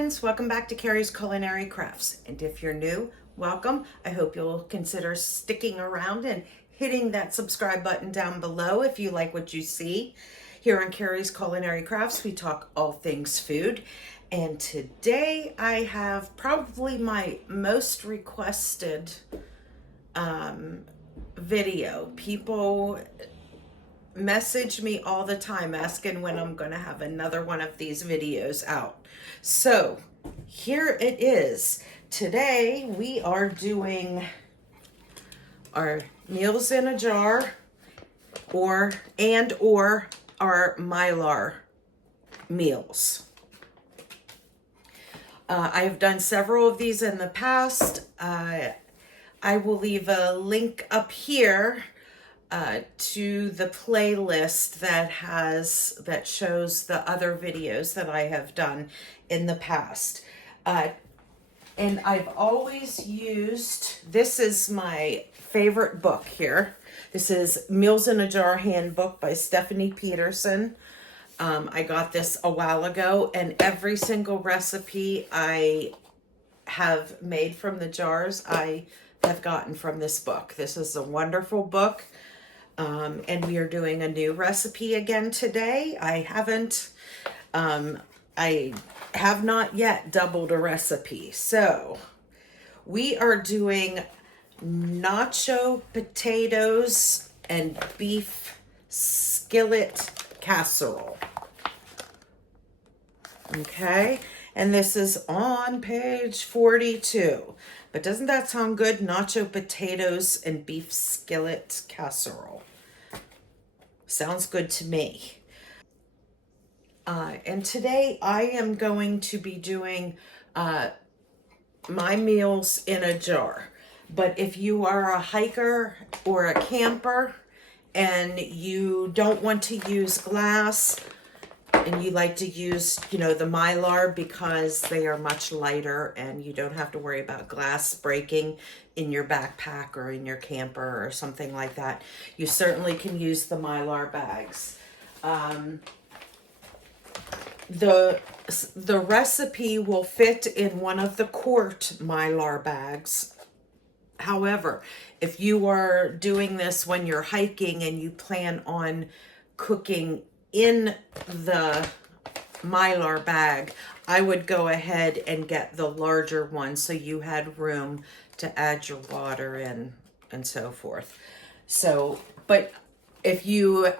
friends, welcome back to Carrie's Culinary Crafts. And if you're new, welcome. I hope you'll consider sticking around and hitting that subscribe button down below if you like what you see. Here on Carrie's Culinary Crafts, we talk all things food. And today I have probably my most requested video. People message me all the time asking when I'm going to have another one of these videos out. So here it is. Today we are doing our meals in a jar or our Mylar meals. I've done several of these in the past. I will leave a link up here to the playlist that shows the other videos that I have done in the past. And I've always used, this is my favorite book here. This is Meals in a Jar Handbook by Stephanie Peterson. I got this a while ago, and every single recipe I have made from the jars I have gotten from this book. This is a wonderful book. And we are doing a new recipe again today. I have not yet doubled a recipe. So we are doing nacho potatoes and beef skillet casserole. Okay, and this is on page 42. But doesn't that sound good? Nacho potatoes and beef skillet casserole. Sounds good to me. And today I am going to be doing my meals in a jar. But if you are a hiker or a camper and you don't want to use glass and you like to use, the Mylar because they are much lighter and you don't have to worry about glass breaking in your backpack or in your camper or something like that, you certainly can use the Mylar bags. The recipe will fit in one of the quart Mylar bags. However, if you are doing this when you're hiking and you plan on cooking in the Mylar bag, I would go ahead and get the larger one so you had room to add your water in and so forth. So, but if you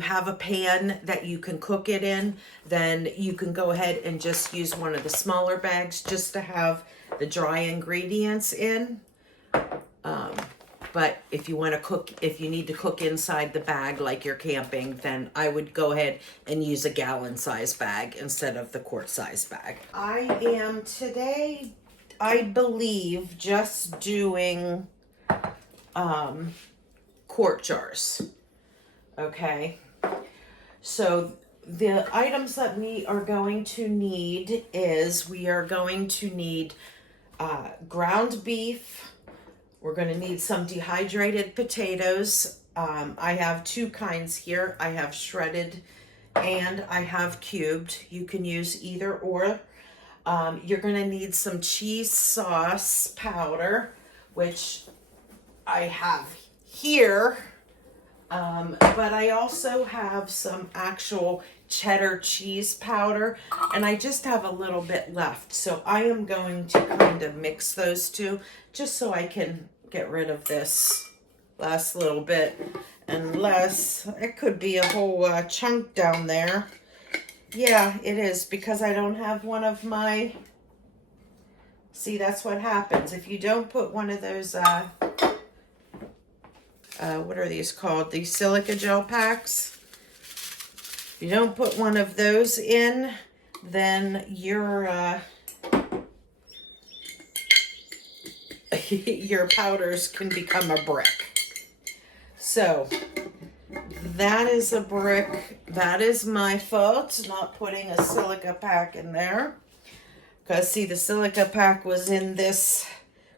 have a pan that you can cook it in, then you can go ahead and just use one of the smaller bags just to have the dry ingredients in. But if you want to cook, if you need to cook inside the bag like you're camping, then I would go ahead and use a gallon size bag instead of the quart size bag. I am today, I believe, just doing quart jars. Okay. So the items that we are going to need is we are going to need ground beef. We're going to need some dehydrated potatoes. I have two kinds here. I have shredded and I have cubed. You can use either or. You're going to need some cheese sauce powder, which I have here. But I also have some actual cheddar cheese powder, and I just have a little bit left. So I am going to kind of mix those two just so I can get rid of this last little bit, unless it could be a whole chunk down there. Yeah, it is, because I don't have one of my, see, that's what happens if you don't put one of those what are these called? These silica gel packs. If you don't put one of those in, then your your powders can become a brick. So that is a brick. That is my fault, not putting a silica pack in there. Because see, the silica pack was in this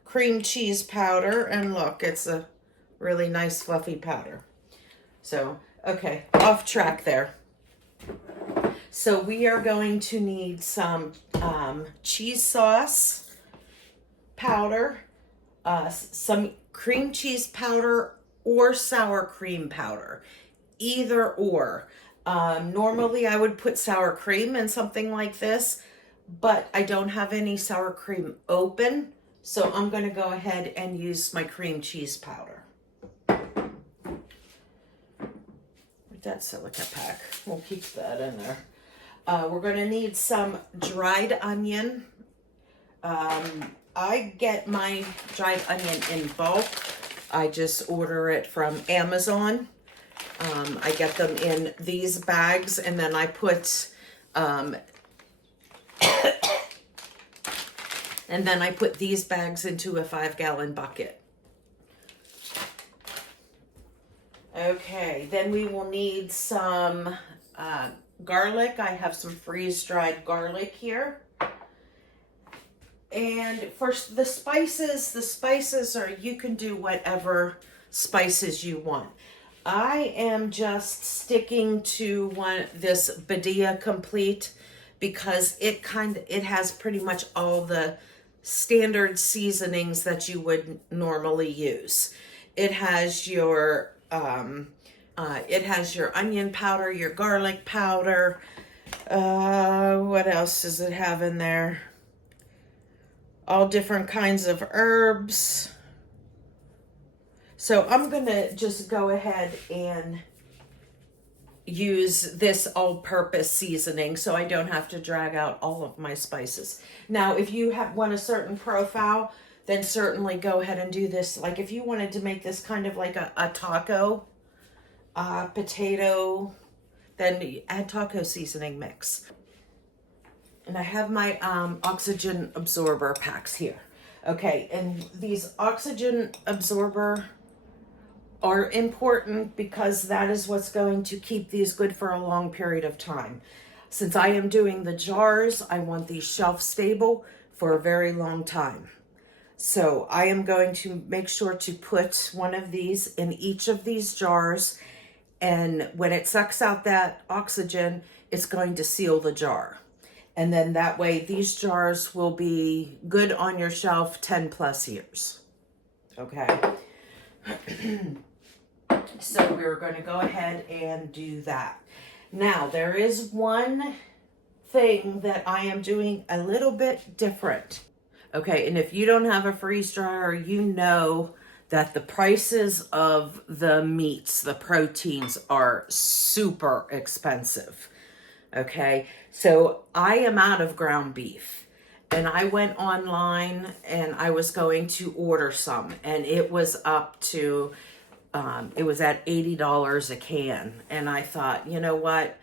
cream cheese powder, and look, it's a really nice fluffy powder. So, okay, off track there. So we are going to need some cheese sauce powder, some cream cheese powder or sour cream powder, either or. Normally I would put sour cream in something like this, but I don't have any sour cream open, so I'm going to go ahead and use my cream cheese powder. That silica pack, we'll keep that in there. We're going to need some dried onion. I get my dried onion in bulk. I just order it from Amazon. I get them in these bags, and then I put these bags into a 5-gallon bucket. Okay, then we will need some garlic. I have some freeze-dried garlic here. And for the spices are, you can do whatever spices you want. I am just sticking to this Badia Complete because it has pretty much all the standard seasonings that you would normally use. It has your onion powder, your garlic powder. What else does it have in there? All different kinds of herbs. So I'm gonna just go ahead and use this all-purpose seasoning so I don't have to drag out all of my spices. Now, if you want a certain profile, then certainly go ahead and do this. Like if you wanted to make this kind of like a taco potato, then add taco seasoning mix. And I have my oxygen absorber packs here. Okay, and these oxygen absorber are important because that is what's going to keep these good for a long period of time. Since I am doing the jars, I want these shelf stable for a very long time. So I am going to make sure to put one of these in each of these jars, and when it sucks out that oxygen, it's going to seal the jar. And then that way these jars will be good on your shelf 10 plus years. Okay. So we're going to go ahead and do that. Now, there is one thing that I am doing a little bit different. Okay, and if you don't have a freeze dryer, you know that the prices of the meats, the proteins, are super expensive. Okay, so I am out of ground beef. And I went online and I was going to order some, and it was up to it was at $80 a can. And I thought, you know what?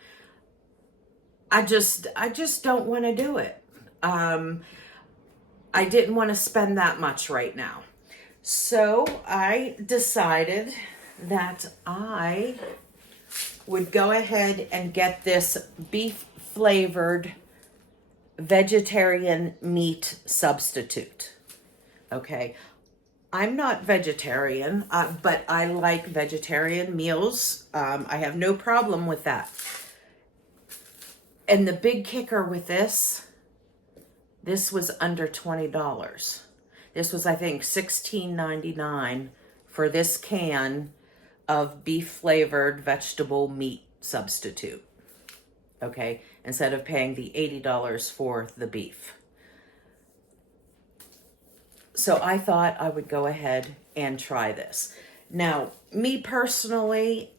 I just don't want to do it. I didn't want to spend that much right now. So I decided that I would go ahead and get this beef flavored vegetarian meat substitute. Okay. I'm not vegetarian, but I like vegetarian meals. I have no problem with that. And the big kicker with this was under $20. This was, I think, $16.99 for this can of beef flavored vegetable meat substitute. Okay, instead of paying the $80 for the beef. So I thought I would go ahead and try this. Now, me personally,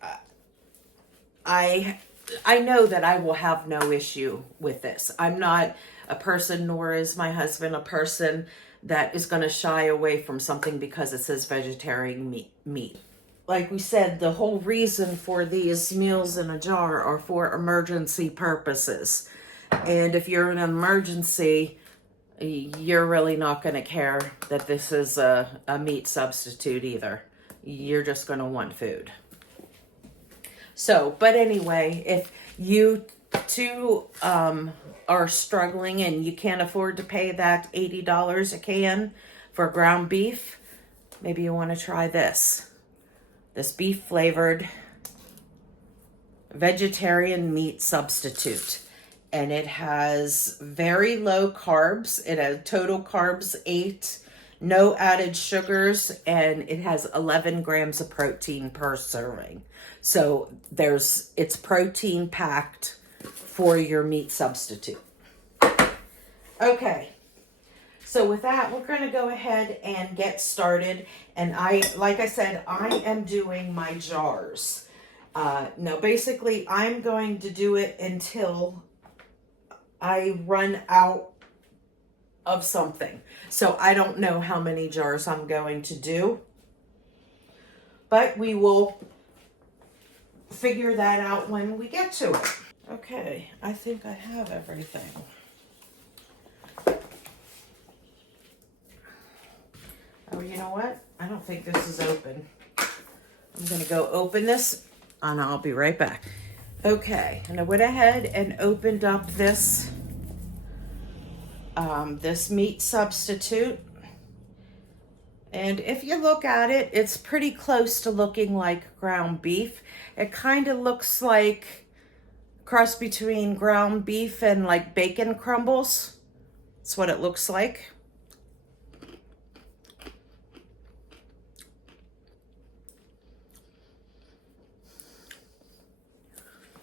I know that I will have no issue with this. I'm not a person, nor is my husband a person that is going to shy away from something because it says vegetarian meat. Like we said, the whole reason for these meals in a jar are for emergency purposes. And if you're in an emergency, you're really not going to care that this is a meat substitute either. You're just going to want food. So, but anyway, if you too are struggling and you can't afford to pay that $80 a can for ground beef, maybe you want to try this beef flavored vegetarian meat substitute. and it has very low carbs. It has total carbs 8, no added sugars, and it has 11 grams of protein per serving. So it's protein packed for your meat substitute. Okay. So with that, we're going to go ahead and get started. And like I said, I am doing my jars. No, basically, I'm going to do it until I run out of something. So I don't know how many jars I'm going to do, but we will figure that out when we get to it. Okay, I think I have everything. Oh, you know what? I don't think this is open. I'm going to go open this and I'll be right back. Okay, and I went ahead and opened up this this meat substitute. And if you look at it, it's pretty close to looking like ground beef. It kind of looks like a cross between ground beef and like bacon crumbles. That's what it looks like.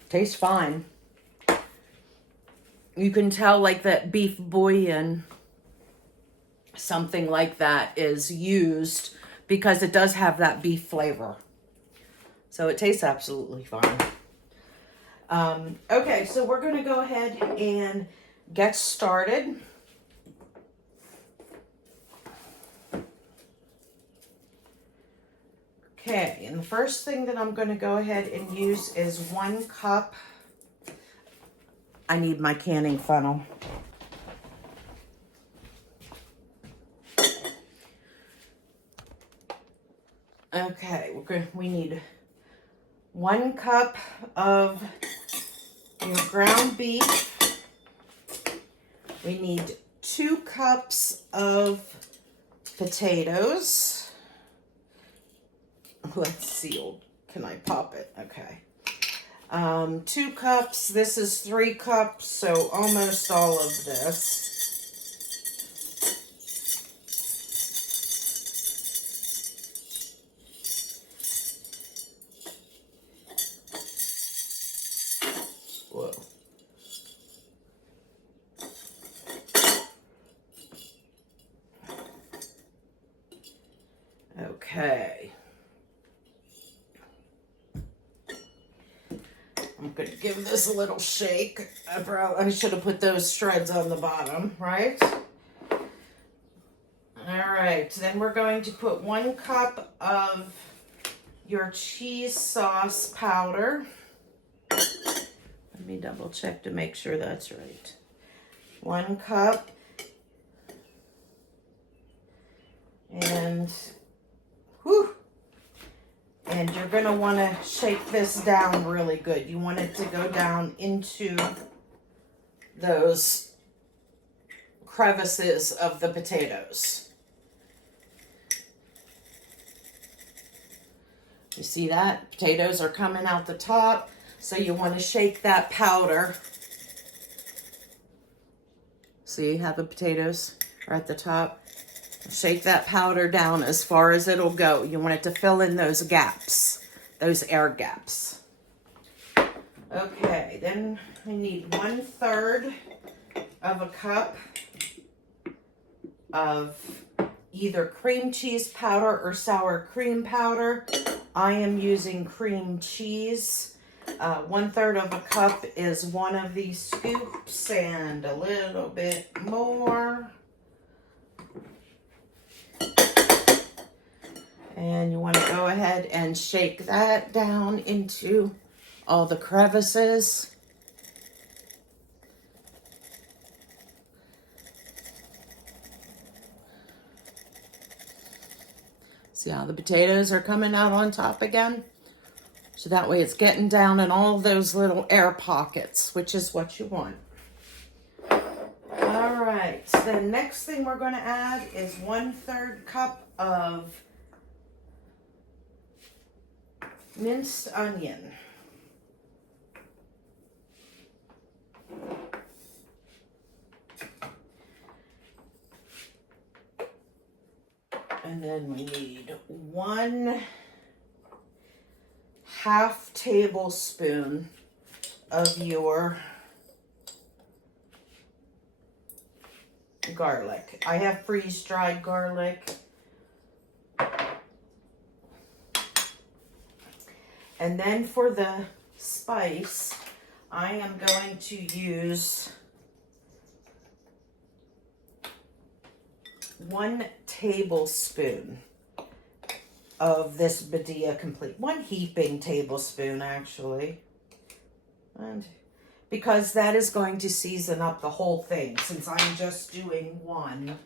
Tastes fine. You can tell like that beef bouillon, something like that, is used because it does have that beef flavor. So it tastes absolutely fine. Okay, so we're going to go ahead and get started. Okay, and the first thing that I'm going to go ahead and use is 1 cup. I need my canning funnel. Okay, we need 1 cup of your ground beef. We need 2 cups of potatoes. Let's see, can I pop it? Okay. 2 cups, this is 3 cups, so almost all of this. Whoa. Okay. I'm going to give this a little shake. I should have put those shreds on the bottom, right? All right, then we're going to put 1 cup of your cheese sauce powder. Let me double check to make sure that's right. 1 cup. And, whew. And you're going to want to shake this down really good. You want it to go down into those crevices of the potatoes. You see that? Potatoes are coming out the top, so you want to shake that powder. See how the potatoes are at the top? Shake that powder down as far as it'll go. You want it to fill in those gaps, those air gaps. Okay, then we need 1/3 of a cup of either cream cheese powder or sour cream powder. I am using cream cheese. 1/3 of a cup is 1 of these scoops and a little bit more. And you want to go ahead and shake that down into all the crevices. See how the potatoes are coming out on top again? So that way it's getting down in all those little air pockets, which is what you want. All right, so the next thing we're going to add is 1/3 cup of minced onion. And then we need 1/2 tablespoon of your garlic. I have freeze-dried garlic. And then for the spice, I am going to use 1 tablespoon of this Badia Complete. 1 heaping tablespoon, actually. And because that is going to season up the whole thing, since I'm just doing 1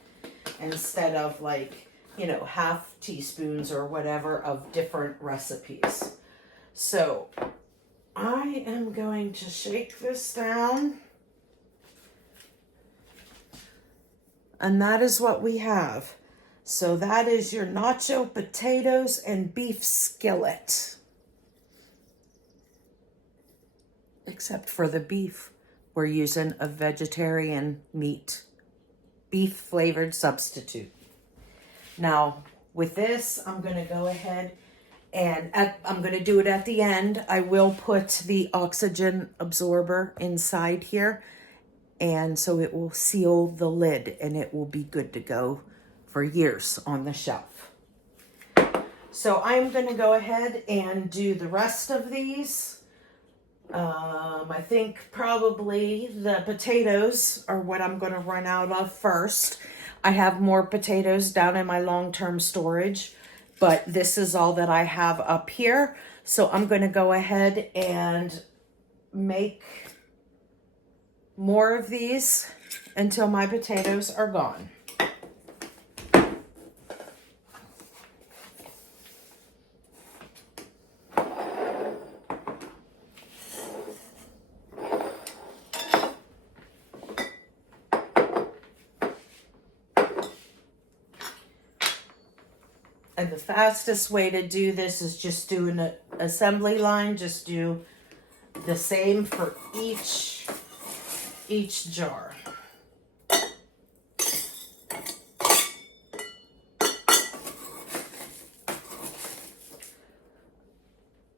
instead of, like, you know, 1/2 teaspoons or whatever of different recipes. So I am going to shake this down. And that is what we have. So that is your nacho potatoes and beef skillet. Except for the beef, we're using a vegetarian meat, beef flavored substitute. Now, with this, I'm going to go ahead and I'm going to do it at the end. I will put the oxygen absorber inside here, and so it will seal the lid and it will be good to go for years on the shelf. So I'm going to go ahead and do the rest of these. I think probably the potatoes are what I'm going to run out of first. I have more potatoes down in my long-term storage, but this is all that I have up here. So I'm going to go ahead and make more of these until my potatoes are gone. And the fastest way to do this is just do an assembly line. Just do the same for each jar.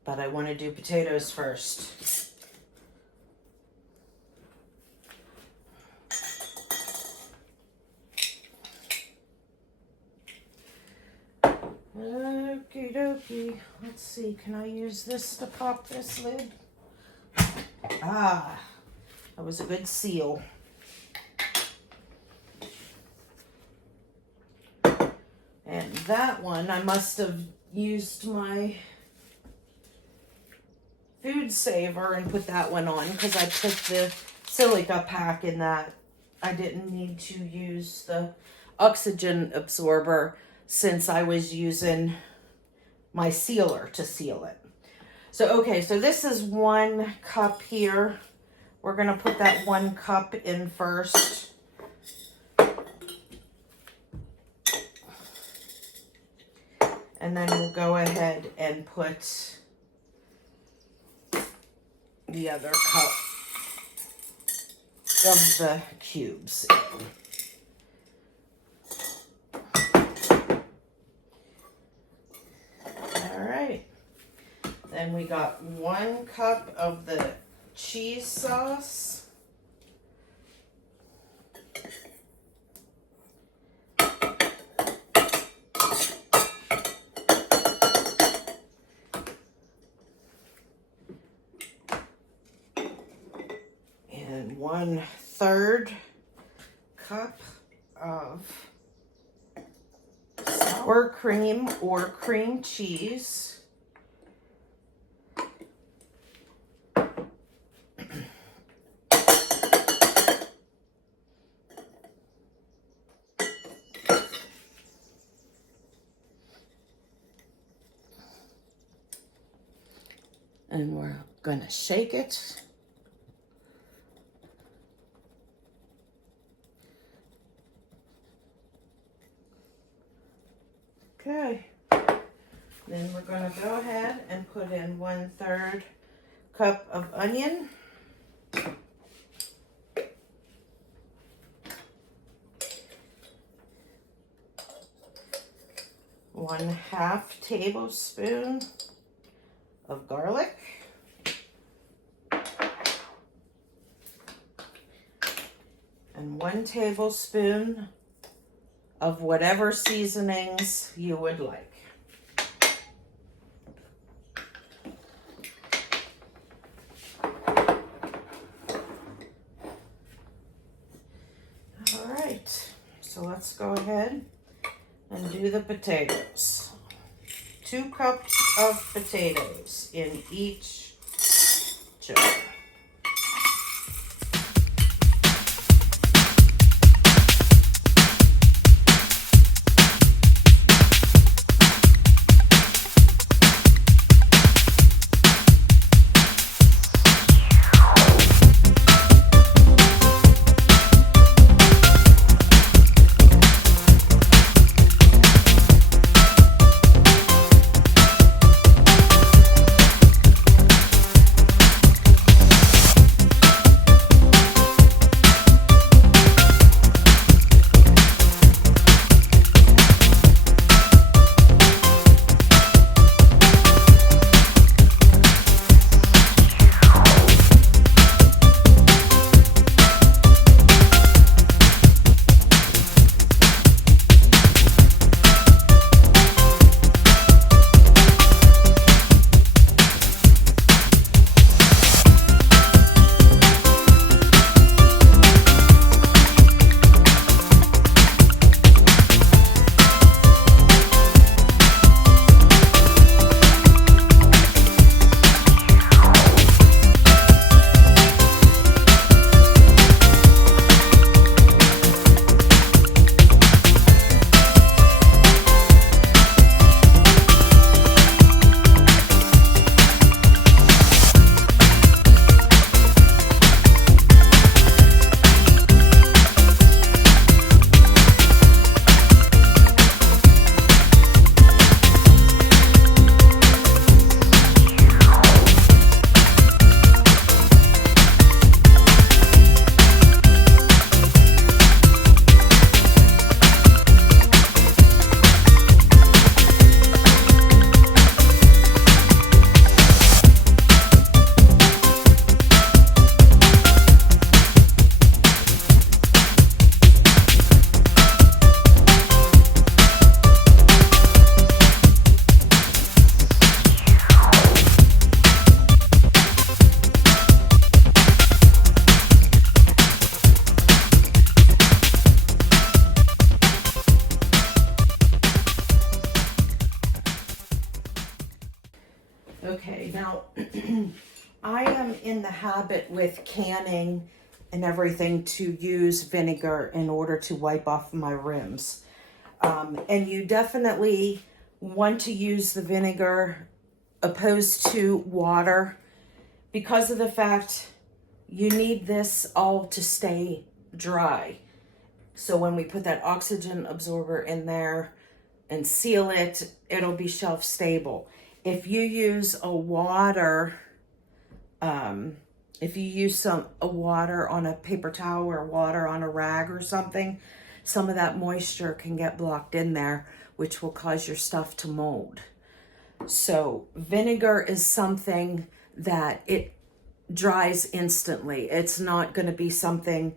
But I want to do potatoes first. Okie dokie. Let's see, can I use this to pop this lid? Ah, that was a good seal. And that one, I must have used my food saver and put that one on because I put the silica pack in that. I didn't need to use the oxygen absorber since I was using my sealer to seal it. So, okay, so this is 1 cup here. We're going to put that 1 cup in first. And then we'll go ahead and put the other cup of the cubes in. Then we got 1 cup of the cheese sauce. And 1/3 cup of sour cream or cream cheese. And we're gonna shake it. Okay. Then we're gonna go ahead and put in 1/3 cup of onion. 1/2 tablespoon of garlic. And 1 tablespoon of whatever seasonings you would like. All right, so let's go ahead and do the potatoes. 2 cups of potatoes in each jar. Okay, now I am in the habit with canning and everything to use vinegar in order to wipe off my rims. And you definitely want to use the vinegar opposed to water because of the fact you need this all to stay dry. So when we put that oxygen absorber in there and seal it, it'll be shelf stable. If you use a water, if you use a water on a paper towel or water on a rag or something, some of that moisture can get blocked in there, which will cause your stuff to mold. So vinegar is something that it dries instantly. It's not going to be something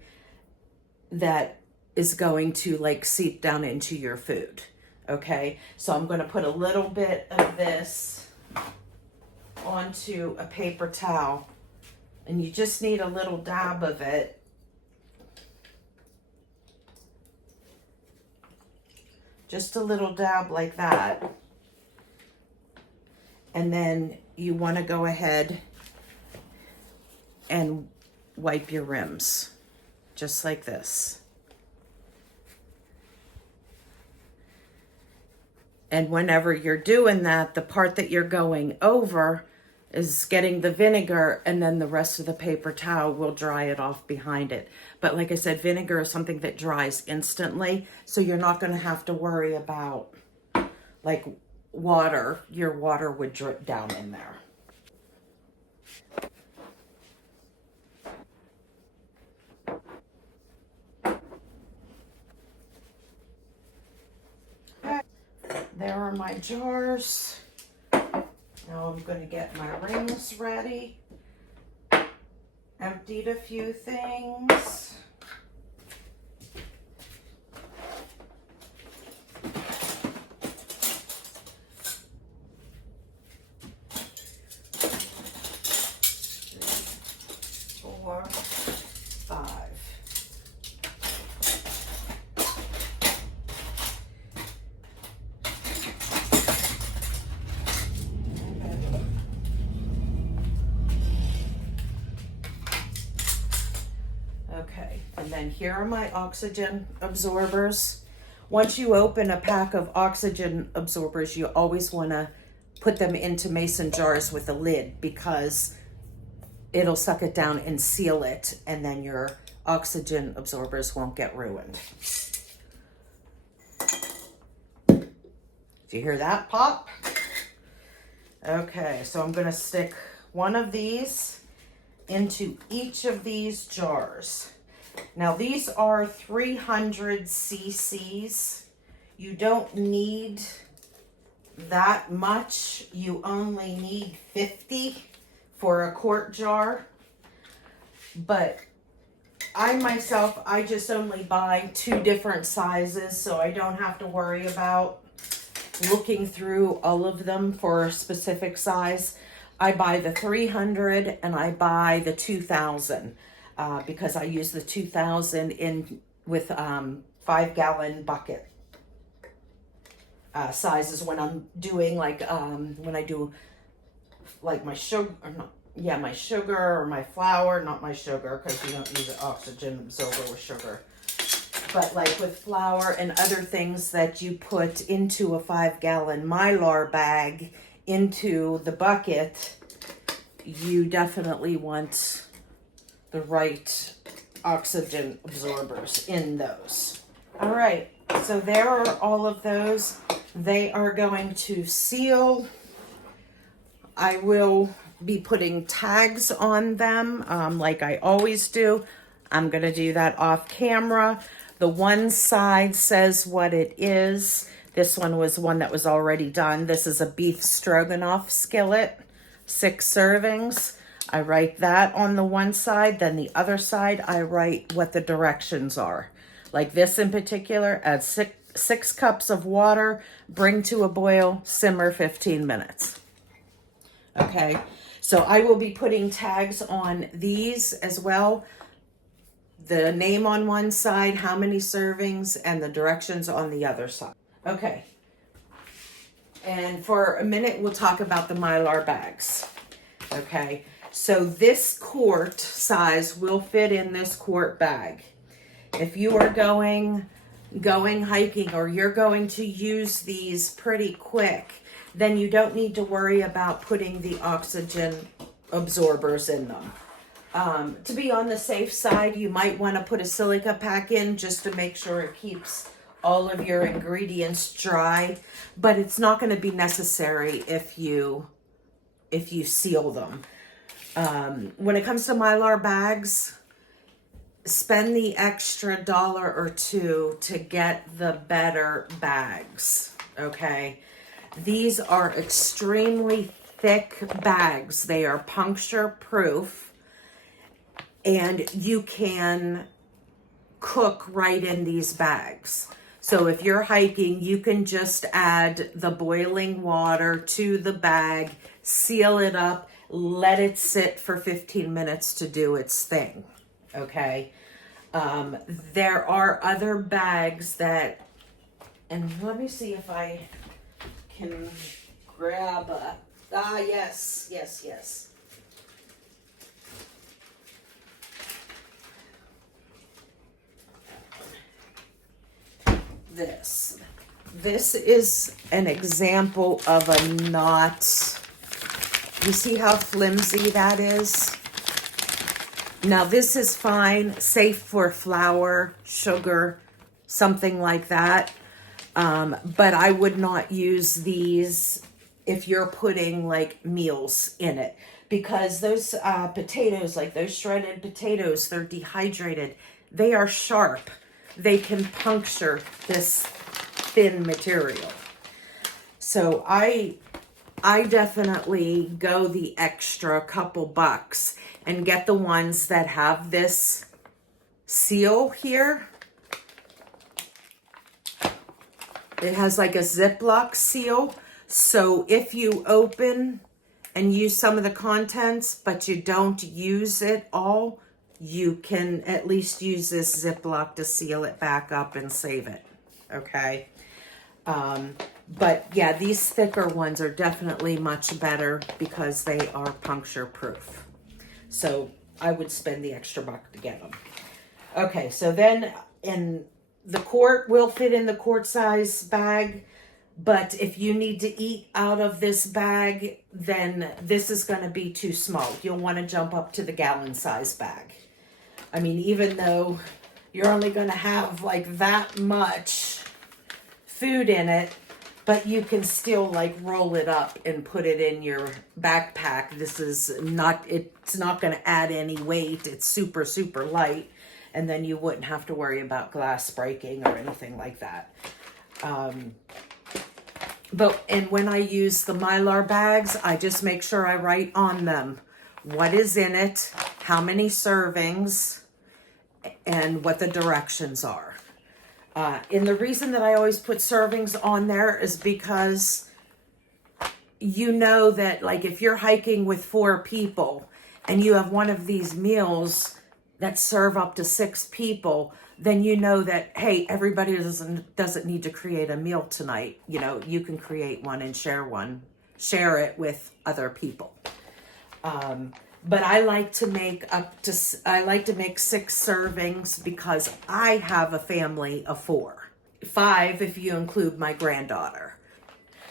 that is going to like seep down into your food. Okay, so I'm going to put a little bit of this onto a paper towel, and you just need a little dab of it. Just a little dab like that. And then you want to go ahead and wipe your rims, just like this. And whenever you're doing that, the part that you're going over is getting the vinegar, and then the rest of the paper towel will dry it off behind it. But like I said, vinegar is something that dries instantly, so you're not going to have to worry about like water. Your water would drip down in there. there are my jars. Now I'm going to get my rings ready. Emptied a few things. Four, five. Okay, and then here are my oxygen absorbers. Once you open a pack of oxygen absorbers, you always want to put them into mason jars with a lid because it'll suck it down and seal it, and then your oxygen absorbers won't get ruined. Do you hear that pop? Okay, so I'm going to stick one of these into each of these jars. Now these are 300 cc's. You don't need that much. You only need 50 for a quart jar. But I myself, I just only buy 2 different sizes, so I don't have to worry about looking through all of them for a specific size. I buy the 300 and I buy the 2000 because I use the 2000 in with 5-gallon bucket sizes when I'm doing like when I do like my sugar, or not, yeah, my sugar or my flour, not my sugar because you don't use an oxygen absorber with sugar. But like with flour and other things that you put into a 5-gallon Mylar bag into the bucket, you definitely want the right oxygen absorbers in those. All right, so there are all of those. They are going to seal. I will be putting tags on them like I always do. I'm going to do that off camera. The one side says what it is. This one was one that was already done. This is a beef stroganoff skillet, 6 servings. I write that on the one side. Then the other side, I write what the directions are. Like this in particular, add 6 cups of water, bring to a boil, simmer 15 minutes. Okay, so I will be putting tags on these as well. The name on one side, how many servings, and the directions on the other side. Okay, and for a minute, we'll talk about the Mylar bags. Okay, so this quart size will fit in this quart bag. If you are going hiking or you're going to use these pretty quick, then you don't need to worry about putting the oxygen absorbers in them. To be on the safe side, you might want to put a silica pack in just to make sure it keeps all of your ingredients dry, but it's not going to be necessary if you seal them. When it comes to Mylar bags, spend the extra $1 or $2 to get the better bags, okay? These are extremely thick bags. They are puncture proof, and you can cook right in these bags. So if you're hiking, you can just add the boiling water to the bag, seal it up, let it sit for 15 minutes to do its thing, okay? There are other bags that, and let me see if I can grab a, yes. This is an example of a knot. You see how flimsy that is? Now this is fine, safe for flour, sugar, something like that. But I would not use these if you're putting like meals in it, because those potatoes, like those shredded potatoes, they're dehydrated. They are sharp. They can puncture this thin material. So I definitely go the extra couple bucks and get the ones that have this seal here. It has like a Ziploc seal. So if you open and use some of the contents, but you don't use it all, you can at least use this Ziploc to seal it back up and save it. Okay. But yeah, these thicker ones are definitely much better because they are puncture proof. So I would spend the extra buck to get them. Okay, so then in the quart will fit in the quart size bag, but if you need to eat out of this bag, then this is going to be too small. You'll want to jump up to the gallon size bag. I mean, even though you're only going to have like that much food in it, but you can still like roll it up and put it in your backpack. This is not, it's not going to add any weight. It's super, super light. And then you wouldn't have to worry about glass breaking or anything like that. And when I use the Mylar bags, I just make sure I write on them what is in it, how many servings, and what the directions are. And the reason that I always put servings on there is because you know that like if you're hiking with 4 people and you have one of these meals that serve up to 6 people, then you know that, hey, everybody doesn't need to create a meal tonight. You know, you can create one and share it with other people. But I like to make 6 servings because I have a family of 4. 5 if you include my granddaughter.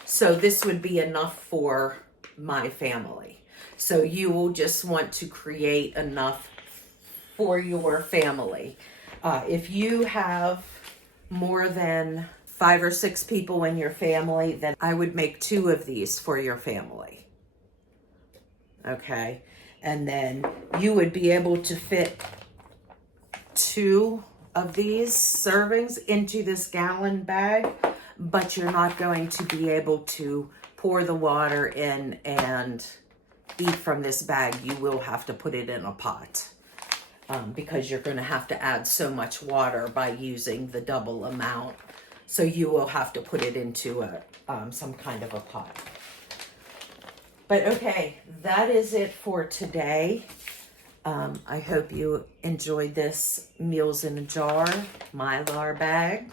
So this would be enough for my family. So you will just want to create enough for your family. If you have more than 5 or 6 people in your family, then I would make 2 of these for your family. Okay. And then you would be able to fit 2 of these servings into this gallon bag, but you're not going to be able to pour the water in and eat from this bag. You will have to put it in a pot because you're going to have to add so much water by using the double amount. So you will have to put it into some kind of a pot. But okay, that is it for today. I hope you enjoyed this Meals in a Jar Mylar bag.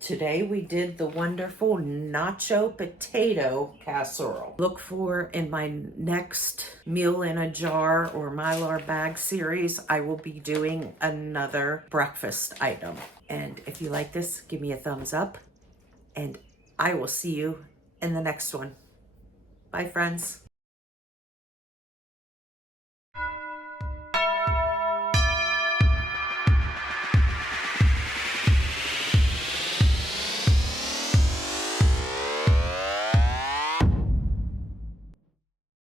Today we did the wonderful nacho potato casserole. Look for in my next Meal in a Jar or Mylar bag series, I will be doing another breakfast item. And if you like this, give me a thumbs up and I will see you in the next one. Bye, friends.